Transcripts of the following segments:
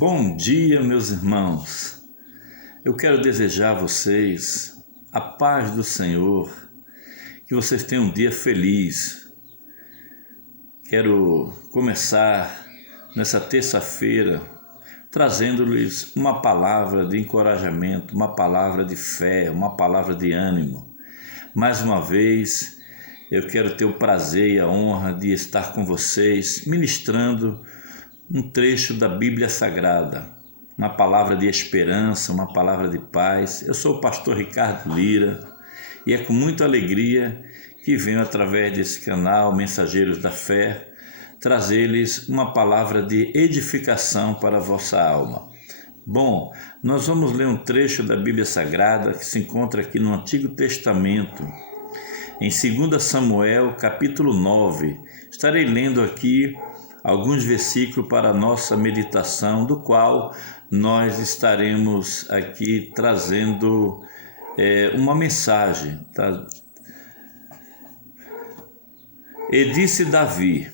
Bom dia, meus irmãos. Eu quero desejar a vocês a paz do Senhor, que vocês tenham um dia feliz. Quero começar nessa terça-feira trazendo-lhes uma palavra de encorajamento, uma palavra de fé, uma palavra de ânimo. Mais uma vez, eu quero ter o prazer e a honra de estar com vocês ministrando um trecho da Bíblia Sagrada, uma palavra de esperança, uma palavra de paz. Eu sou o pastor Ricardo Lira e é com muita alegria que venho através desse canal Mensageiros da Fé trazer-lhes uma palavra de edificação para a vossa alma. Bom, nós vamos ler um trecho da Bíblia Sagrada que se encontra aqui no Antigo Testamento, em 2 Samuel, capítulo 9. Estarei lendo aqui alguns versículos para a nossa meditação, do qual nós estaremos aqui trazendo uma mensagem. Tá? E disse Davi: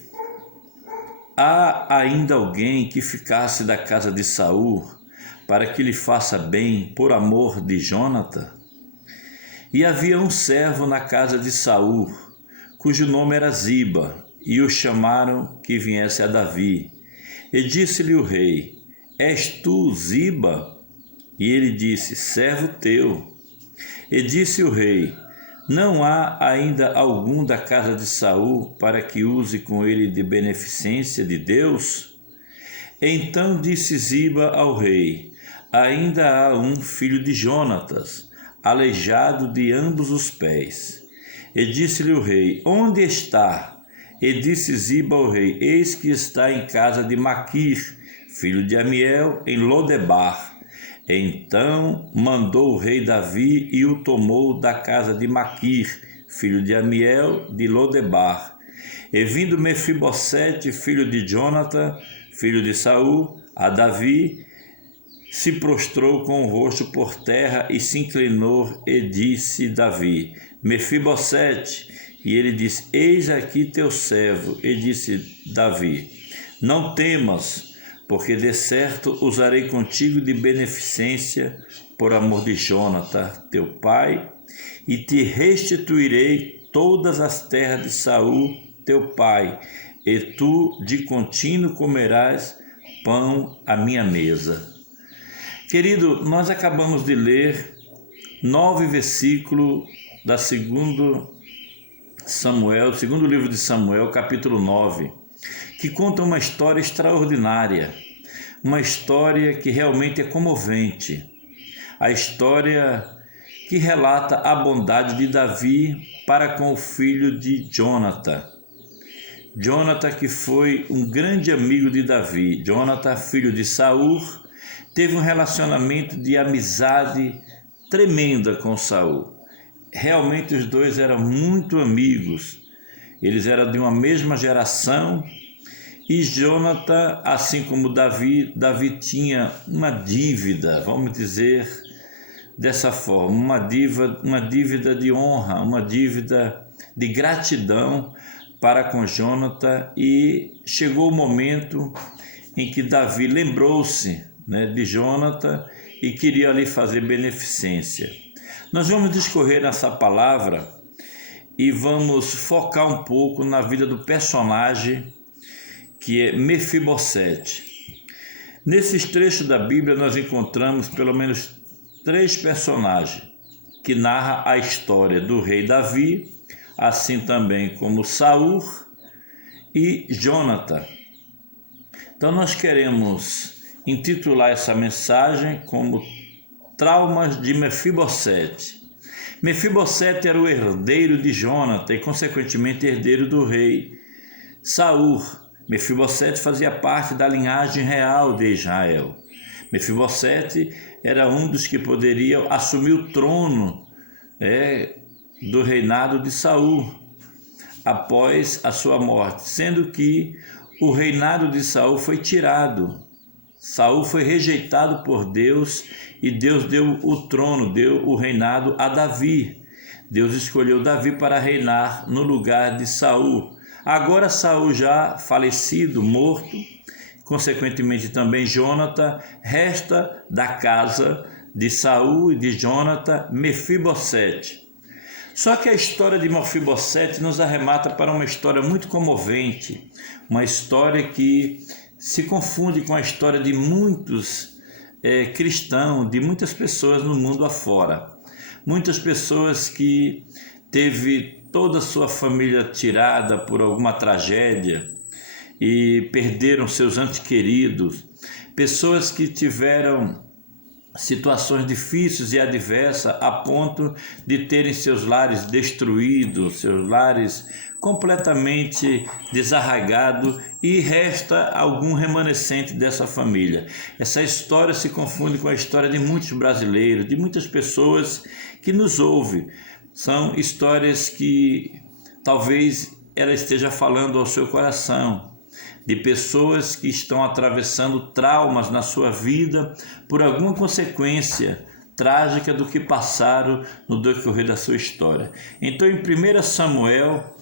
há ainda alguém que ficasse da casa de Saul, para que lhe faça bem por amor de Jônatan? E havia um servo na casa de Saul, cujo nome era Ziba, e o chamaram que viesse a Davi. E disse-lhe o rei: és tu Ziba? E ele disse: servo teu. E disse o rei: não há ainda algum da casa de Saul para que use com ele de beneficência de Deus? Então disse Ziba ao rei: ainda há um filho de Jonatas, aleijado de ambos os pés. E disse-lhe o rei: onde está? E disse Ziba ao rei: eis que está em casa de Maquir, filho de Amiel, em Lodebar. Então mandou o rei Davi e o tomou da casa de Maquir, filho de Amiel, de Lodebar. E vindo Mefibosete, filho de Jônatan, filho de Saul, a Davi, se prostrou com o rosto por terra e se inclinou, e disse Davi: Mefibosete. E ele disse: eis aqui teu servo. E disse Davi: não temas, porque de certo usarei contigo de beneficência por amor de Jônatan, teu pai, e te restituirei todas as terras de Saul, teu pai, e tu de contínuo comerás pão à minha mesa. Querido, nós acabamos de ler 9 versículos da segundo livro de Samuel, capítulo 9, que conta uma história extraordinária, uma história que realmente é comovente, a história que relata a bondade de Davi para com o filho de Jônatan. Jônatan, que foi um grande amigo de Davi. Jônatan, filho de Saul, teve um relacionamento de amizade tremenda com Saul. Realmente os dois eram muito amigos, eles eram de uma mesma geração, e Jônatan, assim como Davi tinha uma dívida, vamos dizer dessa forma, uma dívida de honra, uma dívida de gratidão para com Jônatan, e chegou o momento em que Davi lembrou-se, de Jônatan e queria ali fazer beneficência. Nós vamos discorrer essa palavra e vamos focar um pouco na vida do personagem que é Mefibosete. Nesses trechos da Bíblia nós encontramos pelo menos 3 personagens que narram a história do rei Davi, assim também como Saul e Jônatan. Então nós queremos intitular essa mensagem como Traumas de Mefibosete. Mefibosete era o herdeiro de Jônatan e, consequentemente, herdeiro do rei Saul. Mefibosete fazia parte da linhagem real de Israel. Mefibosete era um dos que poderiam assumir o trono do reinado de Saul após a sua morte, sendo que o reinado de Saul foi tirado. Saul foi rejeitado por Deus e Deus deu o trono, deu o reinado a Davi. Deus escolheu Davi para reinar no lugar de Saul. Agora Saul já falecido, morto, consequentemente também Jonathan, resta da casa de Saul e de Jonathan Mefibosete. Só que a história de Mefibosete nos arremata para uma história muito comovente, uma história que se confunde com a história de muitos cristãos, de muitas pessoas no mundo afora. Muitas pessoas que teve toda a sua família tirada por alguma tragédia e perderam seus entes queridos, pessoas que tiveram situações difíceis e adversas a ponto de terem seus lares destruídos, seus lares completamente desarraigados, e resta algum remanescente dessa família. Essa história se confunde com a história de muitos brasileiros, de muitas pessoas que nos ouvem. São histórias que talvez ela esteja falando ao seu coração, de pessoas que estão atravessando traumas na sua vida por alguma consequência trágica do que passaram no decorrer da sua história. Então, em 1 Samuel,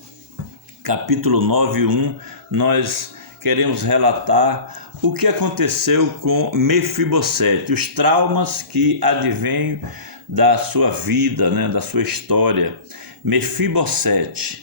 capítulo 9:1, nós queremos relatar o que aconteceu com Mefibosete, os traumas que advêm da sua vida, da sua história. Mefibosete.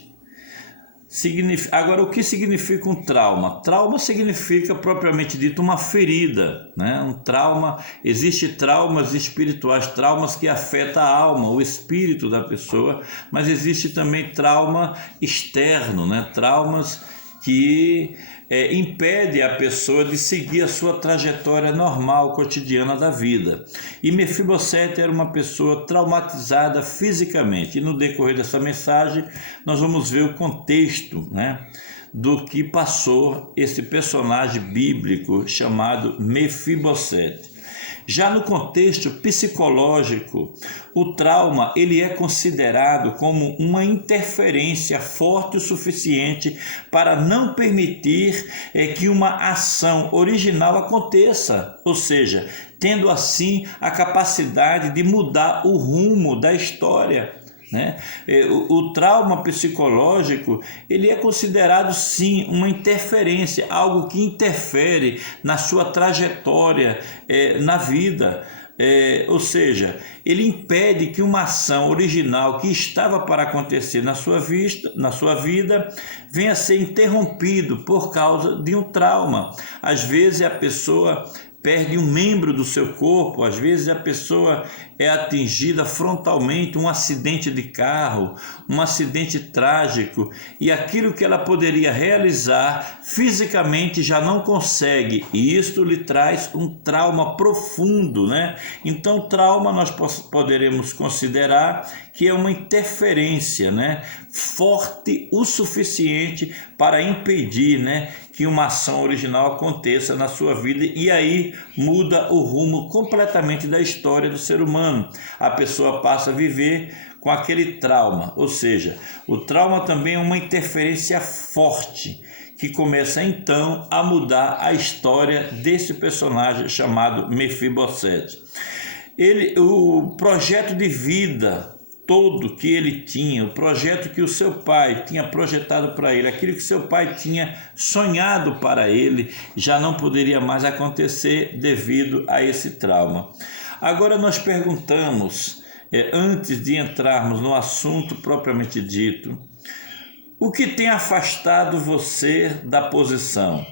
Agora, o que significa um trauma? Trauma significa, propriamente dito, uma ferida, Um trauma, existem traumas espirituais, traumas que afetam a alma, o espírito da pessoa, mas existe também trauma externo, Traumas que impede a pessoa de seguir a sua trajetória normal, cotidiana da vida. E Mefibosete era uma pessoa traumatizada fisicamente. E no decorrer dessa mensagem, nós vamos ver o contexto, do que passou esse personagem bíblico chamado Mefibosete. Já no contexto psicológico, o trauma ele é considerado como uma interferência forte o suficiente para não permitir que uma ação original aconteça, ou seja, tendo assim a capacidade de mudar o rumo da história. O trauma psicológico ele é considerado sim uma interferência, algo que interfere na sua trajetória na vida, ou seja, ele impede que uma ação original que estava para acontecer na sua vida venha a ser interrompido por causa de um trauma. Às vezes a pessoa perde um membro do seu corpo, às vezes a pessoa é atingida frontalmente, um acidente de carro, um acidente trágico, e aquilo que ela poderia realizar fisicamente já não consegue, e isto lhe traz um trauma profundo, Então, trauma nós poderemos considerar que é uma interferência, forte o suficiente para impedir, que uma ação original aconteça na sua vida, e aí muda o rumo completamente da história do ser humano. A pessoa passa a viver com aquele trauma, ou seja, o trauma também é uma interferência forte que começa então a mudar a história desse personagem chamado Mefibosete. O projeto de vida todo que ele tinha, o projeto que o seu pai tinha projetado para ele, aquilo que seu pai tinha sonhado para ele, já não poderia mais acontecer devido a esse trauma. Agora nós perguntamos, antes de entrarmos no assunto propriamente dito, o que tem afastado você da posição?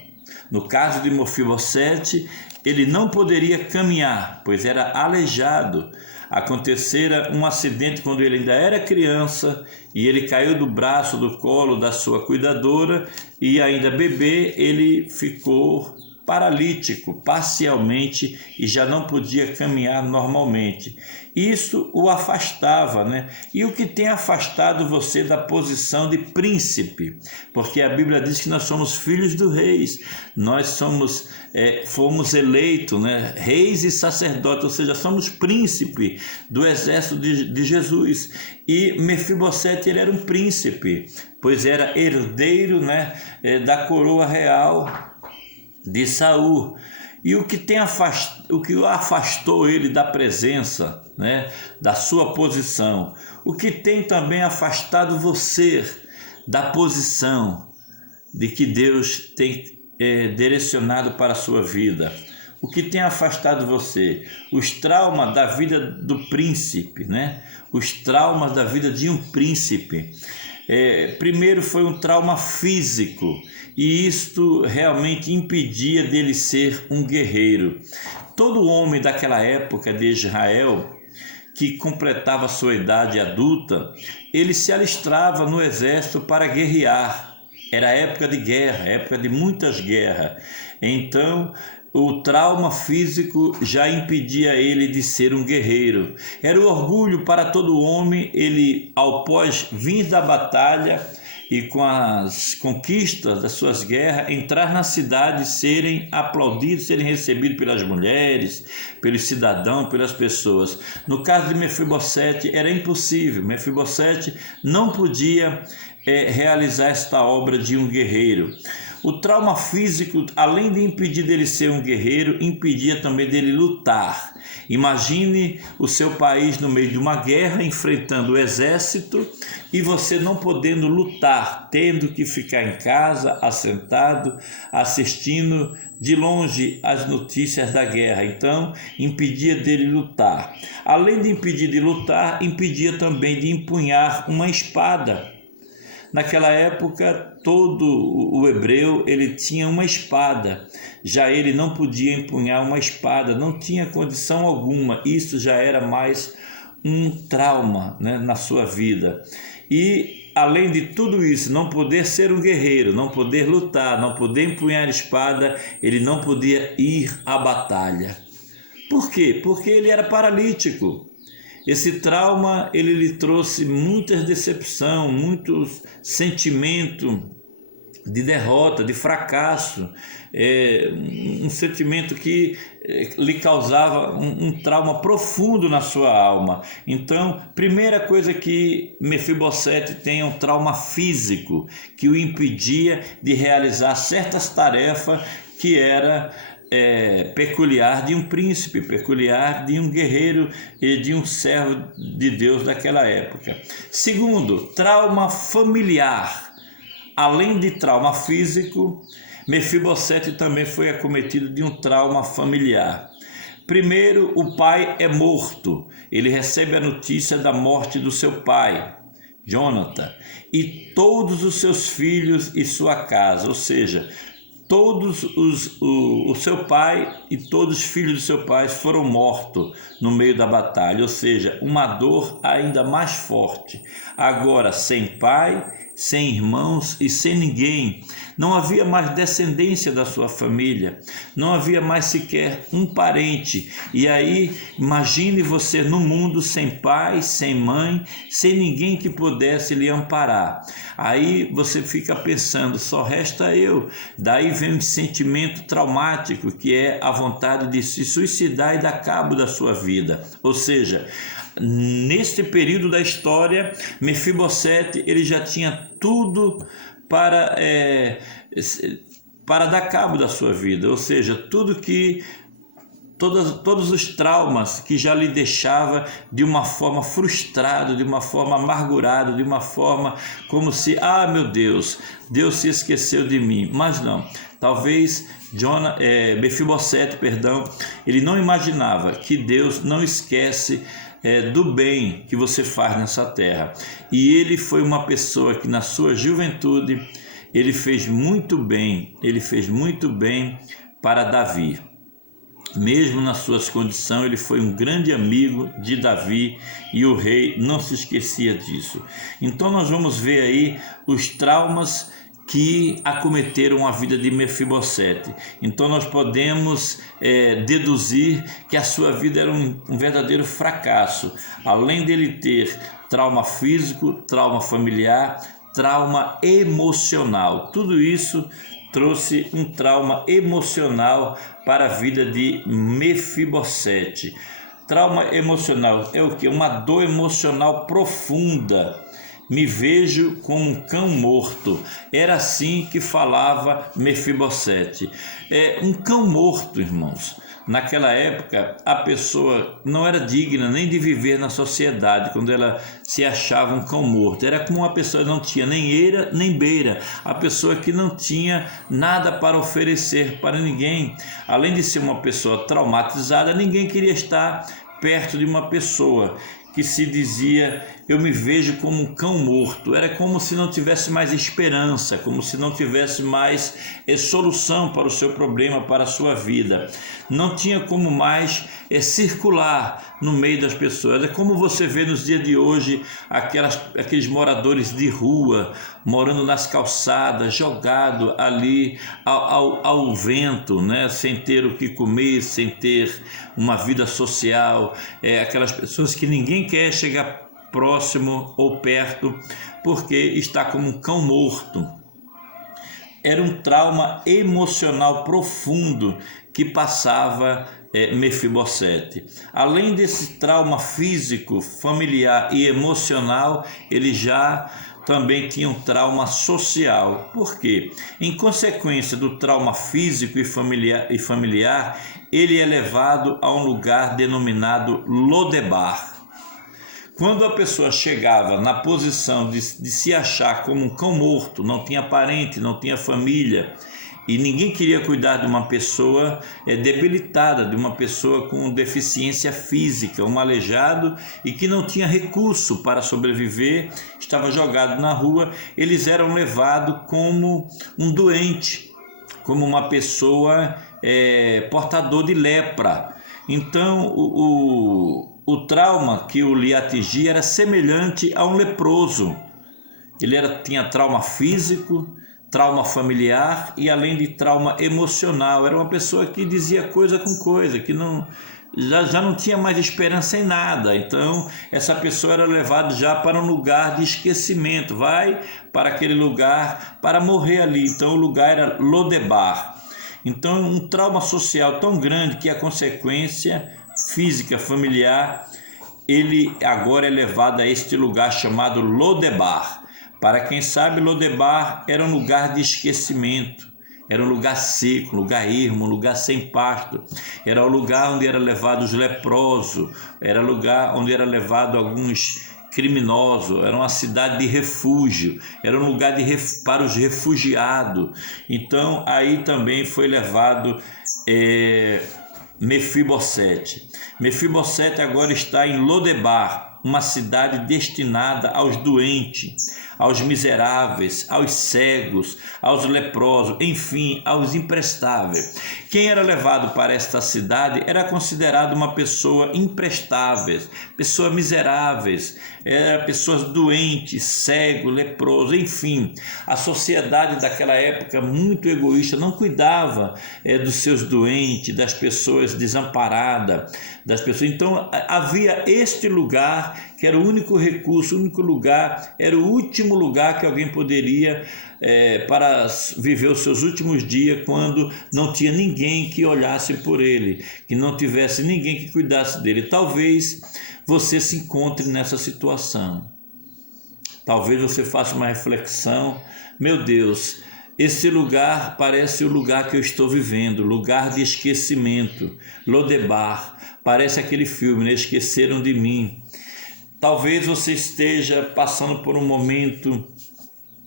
No caso de Mefibosete, ele não poderia caminhar, pois era aleijado. Acontecera um acidente quando ele ainda era criança e ele caiu do braço, do colo da sua cuidadora, e ainda bebê ele ficou paralítico parcialmente e já não podia caminhar normalmente. Isso o afastava, E o que tem afastado você da posição de príncipe? Porque a Bíblia diz que nós somos filhos do reis, nós fomos eleitos, reis e sacerdotes, ou seja, somos príncipe do exército de Jesus. E Mefibosete ele era um príncipe, pois era herdeiro, da coroa real de Saul. E o que o afastou ele da presença, da sua posição? O que tem também afastado você da posição de que Deus tem direcionado para a sua vida? O que tem afastado você? Os traumas da vida do príncipe, né? Os traumas da vida de um príncipe. Primeiro foi um trauma físico, e isto realmente impedia dele ser um guerreiro. Todo homem daquela época de Israel, que completava sua idade adulta, ele se alistrava no exército para guerrear. Era época de guerra, época de muitas guerras. Então, o trauma físico já impedia ele de ser um guerreiro. Era o orgulho para todo homem, ele, ao pós-vir da batalha e com as conquistas das suas guerras, entrar na cidade, serem aplaudidos, serem recebidos pelas mulheres, pelos cidadãos, pelas pessoas. No caso de Mefibosete era impossível. Mefibosete não podia realizar esta obra de um guerreiro. O trauma físico, além de impedir dele ser um guerreiro, impedia também dele lutar. Imagine o seu país no meio de uma guerra, enfrentando o exército, e você não podendo lutar, tendo que ficar em casa, assentado, assistindo de longe as notícias da guerra. Então, impedia dele lutar. Além de impedir de lutar, impedia também de empunhar uma espada. Naquela época, todo o hebreu ele tinha uma espada, já ele não podia empunhar uma espada, não tinha condição alguma. Isso já era mais um trauma, né, na sua vida. E além de tudo isso, não poder ser um guerreiro, não poder lutar, não poder empunhar espada, ele não podia ir à batalha. Por quê? Porque ele era paralítico. Esse trauma ele lhe trouxe muitas decepções, muitos sentimentos de derrota, de fracasso, um sentimento que lhe causava um trauma profundo na sua alma. Então, primeira coisa que Mefibosete tem é um trauma físico que o impedia de realizar certas tarefas que era peculiar de um príncipe, peculiar de um guerreiro e de um servo de Deus daquela época. Segundo, trauma familiar. Além de trauma físico, Mefibosete também foi acometido de um trauma familiar. Primeiro, o pai é morto. Ele recebe a notícia da morte do seu pai, Jonathan, e todos os seus filhos e sua casa, ou seja, o seu pai e todos os filhos do seu pai foram mortos no meio da batalha, ou seja, uma dor ainda mais forte. Agora, sem pai, sem irmãos e sem ninguém. Não havia mais descendência da sua família, não havia mais sequer um parente. E aí, imagine você no mundo sem pai, sem mãe, sem ninguém que pudesse lhe amparar. Aí você fica pensando, só resta eu. Daí vem um sentimento traumático, que é a vontade de se suicidar e dar cabo da sua vida. Ou seja, neste período da história, Mefibosete ele já tinha tudo para dar cabo da sua vida, ou seja, todos os traumas que já lhe deixava de uma forma frustrado, de uma forma amargurado, de uma forma como se, meu Deus se esqueceu de mim. Mas não, talvez Mefibosete, ele não imaginava que Deus não esquece do bem que você faz nessa terra. E ele foi uma pessoa que na sua juventude ele fez muito bem para Davi. Mesmo nas suas condições, ele foi um grande amigo de Davi e o rei não se esquecia disso. Então nós vamos ver aí os traumas que acometeram a vida de Mefibosete. Então nós podemos deduzir que a sua vida era um verdadeiro fracasso. Além dele ter trauma físico, trauma familiar, trauma emocional. Tudo isso trouxe um trauma emocional para a vida de Mefibosete. Trauma emocional é o quê? Uma dor emocional profunda me vejo como um cão morto. Era assim que falava Mefibosete. Um cão morto, irmãos. Naquela época, a pessoa não era digna nem de viver na sociedade, quando ela se achava um cão morto. Era como uma pessoa que não tinha nem eira nem beira, a pessoa que não tinha nada para oferecer para ninguém. Além de ser uma pessoa traumatizada, ninguém queria estar perto de uma pessoa que se dizia: eu me vejo como um cão morto. Era como se não tivesse mais esperança, como se não tivesse mais solução para o seu problema, para a sua vida. Não tinha como mais circular no meio das pessoas. É como você vê nos dias de hoje aqueles moradores de rua, morando nas calçadas, jogado ali ao vento, né? Sem ter o que comer, sem ter uma vida social. Aquelas pessoas que ninguém quer chegar próximo ou perto, porque está como um cão morto. Era um trauma emocional profundo que passava Mefibosete. Além desse trauma físico, familiar e emocional, ele já também tinha um trauma social. Por quê? Em consequência do trauma físico e familiar, ele é levado a um lugar denominado Lodebar. Quando a pessoa chegava na posição de se achar como um cão morto, não tinha parente, não tinha família, e ninguém queria cuidar de uma pessoa debilitada, de uma pessoa com deficiência física, um aleijado e que não tinha recurso para sobreviver, estava jogado na rua, eles eram levados como um doente, como uma pessoa portador de lepra. Então o trauma que o lhe atingia era semelhante a um leproso. Ele tinha trauma físico, trauma familiar e além de trauma emocional. Era uma pessoa que dizia coisa com coisa, que já não tinha mais esperança em nada. Então essa pessoa era levada já para um lugar de esquecimento, vai para aquele lugar para morrer ali. Então o lugar era Lodebar. Então um trauma social tão grande que a consequência física, familiar, ele agora é levado a este lugar chamado Lodebar. Para quem sabe, Lodebar era um lugar de esquecimento, era um lugar seco, um lugar ermo, um lugar sem pasto, era o lugar onde era levado os leprosos, era o lugar onde era levado alguns criminosos, era uma cidade de refúgio, era um lugar para os refugiados. Então aí também foi levado Mefibosete. Mefibosete agora está em Lodebar, uma cidade destinada aos doentes, aos miseráveis, aos cegos, aos leprosos, enfim, aos imprestáveis. Quem era levado para esta cidade era considerado uma pessoa imprestável, pessoas miseráveis, pessoas doentes, cego, leproso, enfim. A sociedade daquela época, muito egoísta, não cuidava dos seus doentes, das pessoas desamparadas, das pessoas. Então havia este lugar que era o único recurso, o único lugar, era o último lugar que alguém poderia para viver os seus últimos dias, quando não tinha ninguém que olhasse por ele, que não tivesse ninguém que cuidasse dele. Talvez você se encontre nessa situação. Talvez você faça uma reflexão: meu Deus, esse lugar parece o lugar que eu estou vivendo, lugar de esquecimento, Lodebar, parece aquele filme, né? Esqueceram de mim. Talvez você esteja passando por um momento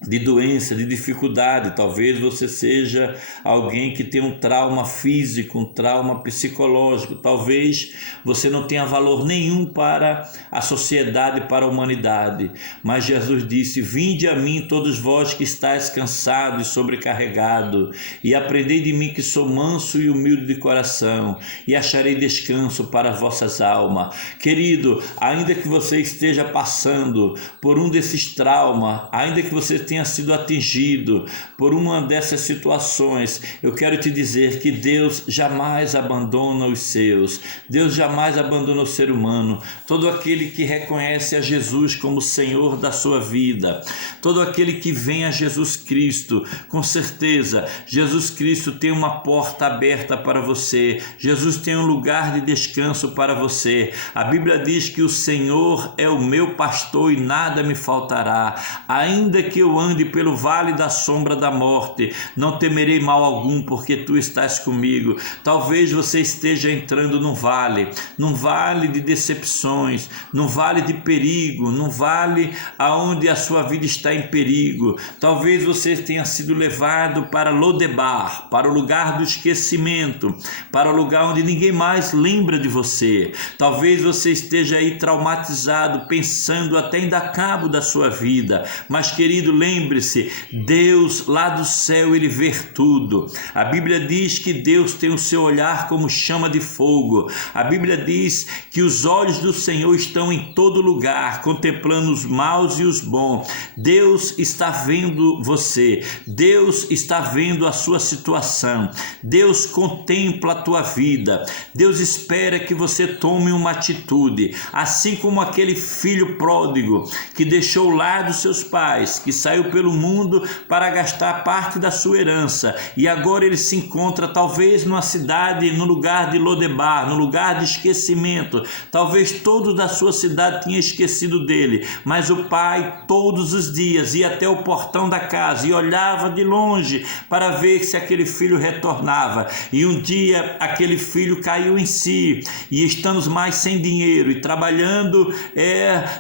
de doença, de dificuldade. Talvez você seja alguém que tem um trauma físico, um trauma psicológico. Talvez você não tenha valor nenhum para a sociedade, para a humanidade. Mas Jesus disse: vinde a mim todos vós que estáis cansados e sobrecarregados, e aprendei de mim, que sou manso e humilde de coração, e acharei descanso para as vossas almas. Querido, ainda que você esteja passando por um desses traumas, ainda que você tenha sido atingido por uma dessas situações, eu quero te dizer que Deus jamais abandona os seus. Deus jamais abandona o ser humano. Todo aquele que reconhece a Jesus como Senhor da sua vida, todo aquele que vem a Jesus Cristo, com certeza, Jesus Cristo tem uma porta aberta para você. Jesus tem um lugar de descanso para você. A Bíblia diz que o Senhor é o meu pastor e nada me faltará. Ainda que eu ande pelo vale da sombra da morte, não temerei mal algum, porque tu estás comigo. Talvez você esteja entrando num vale de decepções, num vale de perigo, num vale aonde a sua vida está em perigo. Talvez você tenha sido levado para Lodebar, para o lugar do esquecimento, para o lugar onde ninguém mais lembra de você. Talvez você esteja aí traumatizado, pensando até em dar cabo da sua vida. Mas, querido, lembre-se, Deus lá do céu, Ele vê tudo. A Bíblia diz que Deus tem o seu olhar como chama de fogo. A Bíblia diz que os olhos do Senhor estão em todo lugar, contemplando os maus e os bons. Deus está vendo você. Deus está vendo a sua situação. Deus contempla a tua vida. Deus espera que você tome uma atitude, assim como aquele filho pródigo que deixou o lar dos seus pais, que saiu pelo mundo para gastar parte da sua herança, e agora ele se encontra talvez numa cidade, no lugar de Lodebar, no lugar de esquecimento. Talvez todos da sua cidade tenham esquecido dele, mas o pai todos os dias ia até o portão da casa e olhava de longe para ver se aquele filho retornava. E um dia aquele filho caiu em si, e estando mais sem dinheiro e trabalhando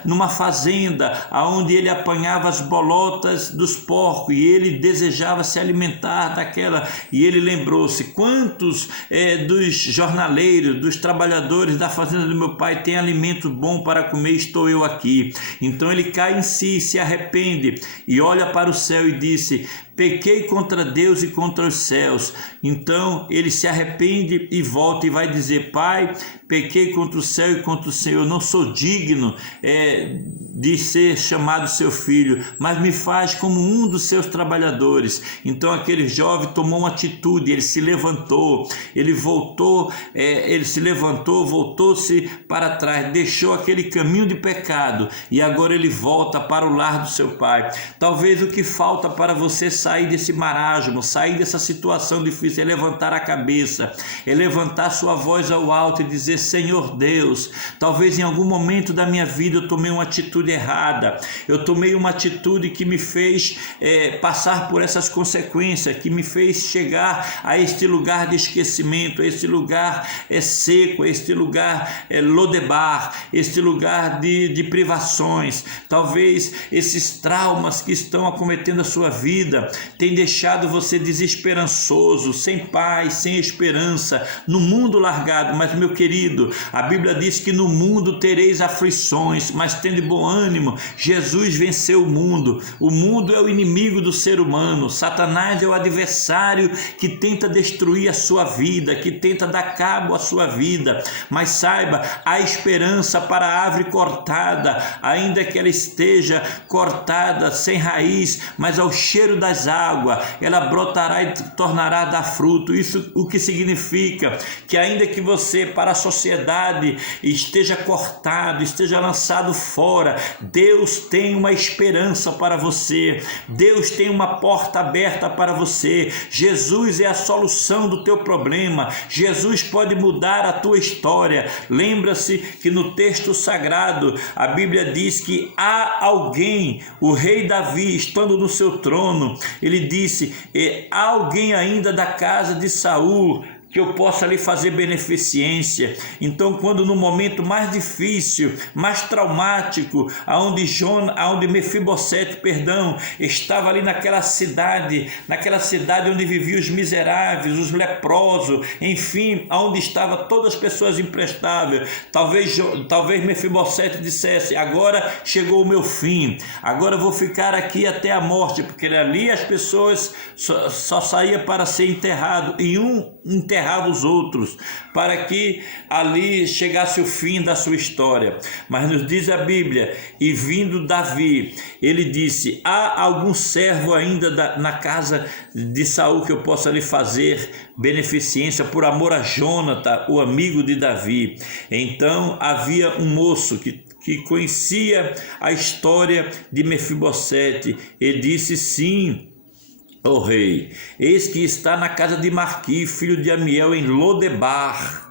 numa fazenda onde ele apanhava as bolotas dos porcos, e ele desejava se alimentar daquela, e ele lembrou-se: quantos dos jornaleiros, dos trabalhadores da fazenda do meu pai têm alimento bom para comer, estou eu aqui. Então ele cai em si, se arrepende e olha para o céu e disse: pequei contra Deus e contra os céus. Então ele se arrepende e volta e vai dizer: Pai, pequei contra o céu e contra o Senhor, não sou digno de ser chamado seu filho, mas me faz como um dos seus trabalhadores. Então aquele jovem tomou uma atitude, ele se levantou, ele voltou, ele se levantou, voltou-se para trás, deixou aquele caminho de pecado e agora ele volta para o lar do seu pai. Talvez o que falta para você sair desse marasmo, sair dessa situação difícil, é levantar a cabeça, é levantar sua voz ao alto e dizer: Senhor Deus, talvez em algum momento da minha vida eu tomei uma atitude errada, eu tomei uma atitude que me fez passar por essas consequências, que me fez chegar a este lugar de esquecimento, a este lugar seco, a este lugar Lodebar, este lugar de privações. Talvez esses traumas que estão acometendo a sua vida tem deixado você desesperançoso, sem paz, sem esperança, no mundo largado. Mas, meu querido, a Bíblia diz que no mundo tereis aflições, mas tende bom ânimo. Jesus venceu o mundo. O mundo é o inimigo do ser humano. Satanás é o adversário que tenta destruir a sua vida, que tenta dar cabo à sua vida. Mas saiba, há esperança para a árvore cortada, ainda que ela esteja cortada, sem raiz, mas ao cheiro das águas, ela brotará e tornará a dar fruto. Isso o que significa que ainda que você para a sociedade esteja cortado, esteja lançado fora, Deus tem uma esperança para você. Deus tem uma porta aberta para você. Jesus é a solução do teu problema. Jesus pode mudar a tua história. Lembra-se que no texto sagrado a Bíblia diz que há alguém, o rei Davi, estando no seu trono, ele disse: há alguém ainda da casa de Saul que eu possa lhe fazer beneficência. Então, quando no momento mais difícil, mais traumático, aonde Mefibosete, estava ali naquela cidade onde viviam os miseráveis, os leprosos, enfim, aonde estavam todas as pessoas imprestáveis, talvez Mefibosete dissesse: agora chegou o meu fim, agora eu vou ficar aqui até a morte, porque ali as pessoas só saíam para ser enterrado, e um enterrado enterrava os outros, para que ali chegasse o fim da sua história. Mas nos diz a Bíblia, e vindo Davi, ele disse: há algum servo ainda na casa de Saul que eu possa lhe fazer beneficência por amor a Jônatas, o amigo de Davi? Então havia um moço que conhecia a história de Mefibosete e disse: sim, ó rei, eis que está na casa de Marqui, filho de Amiel, em Lodebar.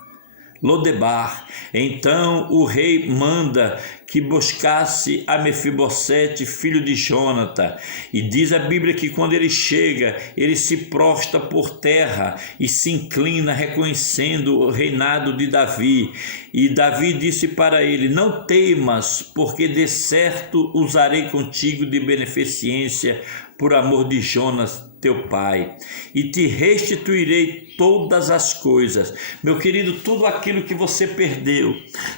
Então o rei manda que buscasse a Mefibosete, filho de Jônatas. E diz a Bíblia que quando ele chega, ele se prostra por terra e se inclina, reconhecendo o reinado de Davi. E Davi disse para ele: não temas, porque de certo usarei contigo de beneficência por amor de Jonas, teu pai, e te restituirei todas as coisas. Meu querido, tudo aquilo que você perdeu,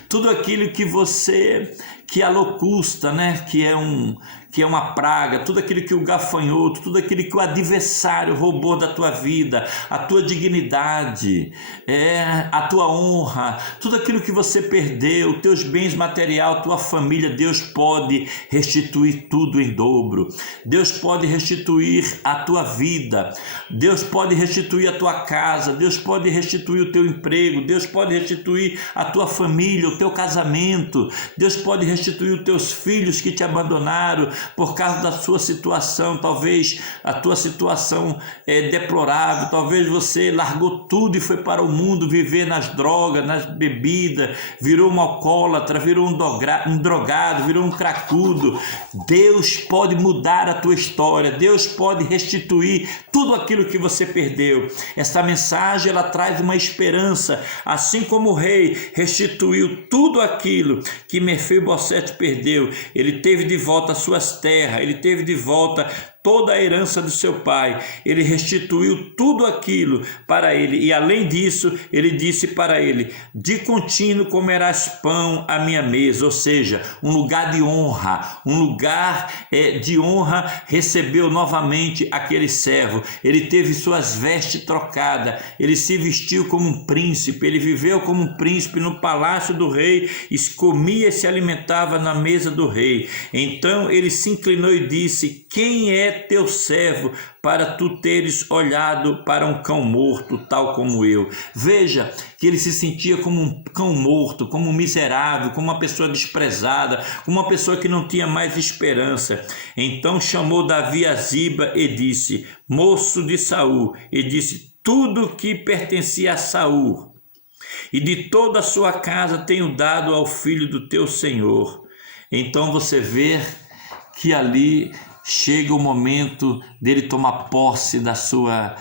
tudo aquilo que a locusta, né, que é uma praga, tudo aquilo que o gafanhoto, tudo aquilo que o adversário roubou da tua vida, a tua dignidade, a tua honra, tudo aquilo que você perdeu, teus bens materiais, tua família, Deus pode restituir tudo em dobro. Deus pode restituir a tua vida, Deus pode restituir a tua casa, Deus pode restituir o teu emprego, Deus pode restituir a tua família, o teu casamento, Deus pode restituir os teus filhos que te abandonaram por causa da sua situação. Talvez a tua situação é deplorável, talvez você largou tudo e foi para o mundo viver nas drogas, nas bebidas, virou um alcoólatra, virou um drogado, virou um cracudo. Deus pode mudar a tua história, Deus pode restituir tudo aquilo que você perdeu. Esta mensagem, ela traz uma esperança, assim como o rei restituiu tudo aquilo que Mefibosete perdeu. Ele teve de volta as suas terras, ele teve de volta toda a herança do seu pai, ele restituiu tudo aquilo para ele, e além disso, ele disse para ele: de contínuo comerás pão à minha mesa. Ou seja, um lugar de honra, de honra recebeu novamente aquele servo. Ele teve suas vestes trocadas, ele se vestiu como um príncipe, ele viveu como um príncipe no palácio do rei, e comia e se alimentava na mesa do rei. Então ele se inclinou e disse: quem é teu servo para tu teres olhado para um cão morto, tal como eu? Veja que ele se sentia como um cão morto, como um miserável, como uma pessoa desprezada, como uma pessoa que não tinha mais esperança. Então chamou Davi a Ziba e disse: moço de Saul, e disse: tudo que pertencia a Saul e de toda a sua casa tenho dado ao filho do teu senhor. Então você vê que ali chega o momento dele tomar posse da sua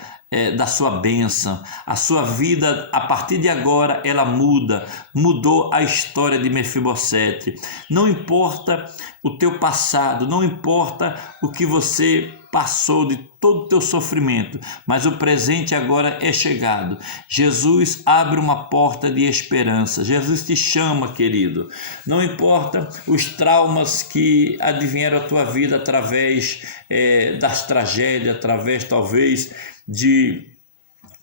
bênção. A sua vida, a partir de agora, ela mudou a história de Mefibosete. Não importa o teu passado, não importa o que você passou, de todo o teu sofrimento, mas o presente agora é chegado. Jesus abre uma porta de esperança. Jesus te chama, querido. Não importa os traumas que advieram à tua vida através das tragédias, através talvez de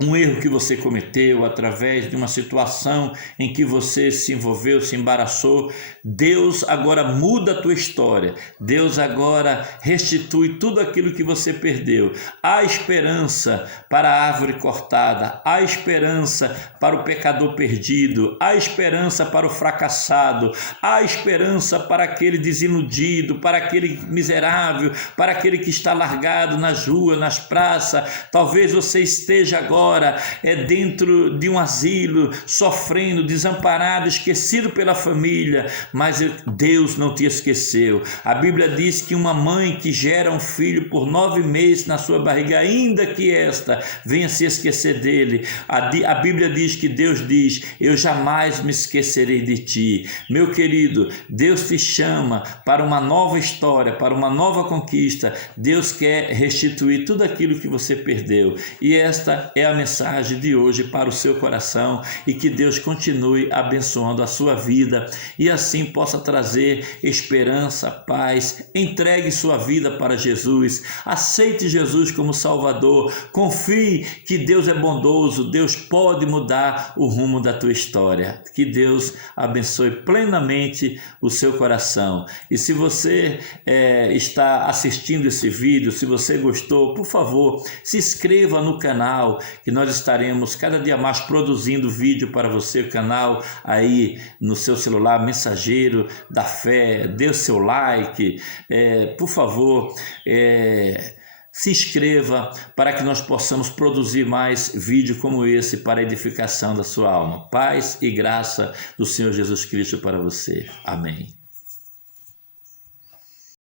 um erro que você cometeu, através de uma situação em que você se envolveu, se embaraçou. Deus agora muda a tua história. Deus agora restitui tudo aquilo que você perdeu. Há esperança para a árvore cortada, há esperança para o pecador perdido, há esperança para o fracassado, há esperança para aquele desiludido, para aquele miserável, para aquele que está largado nas ruas, nas praças. Talvez você esteja agora dentro de um asilo, sofrendo, desamparado, esquecido pela família, mas Deus não te esqueceu. A Bíblia diz que uma mãe que gera um filho por 9 meses na sua barriga, ainda que esta venha se esquecer dele, a Bíblia diz que Deus diz: eu jamais me esquecerei de ti. Meu querido, Deus te chama para uma nova história, para uma nova conquista. Deus quer restituir tudo aquilo que você perdeu, e esta é a mensagem de hoje para o seu coração e que Deus continue abençoando a sua vida e assim possa trazer esperança, paz. Entregue sua vida para Jesus, aceite Jesus como Salvador, confie que Deus é bondoso, Deus pode mudar o rumo da tua história. Que Deus abençoe plenamente o seu coração. E se você está assistindo esse vídeo, se você gostou, por favor, se inscreva no canal, que nós estaremos cada dia mais produzindo vídeo para você, o canal aí no seu celular, Mensageiro da Fé. Dê o seu like, por favor, se inscreva para que nós possamos produzir mais vídeos como esse para a edificação da sua alma. Paz e graça do Senhor Jesus Cristo para você. Amém.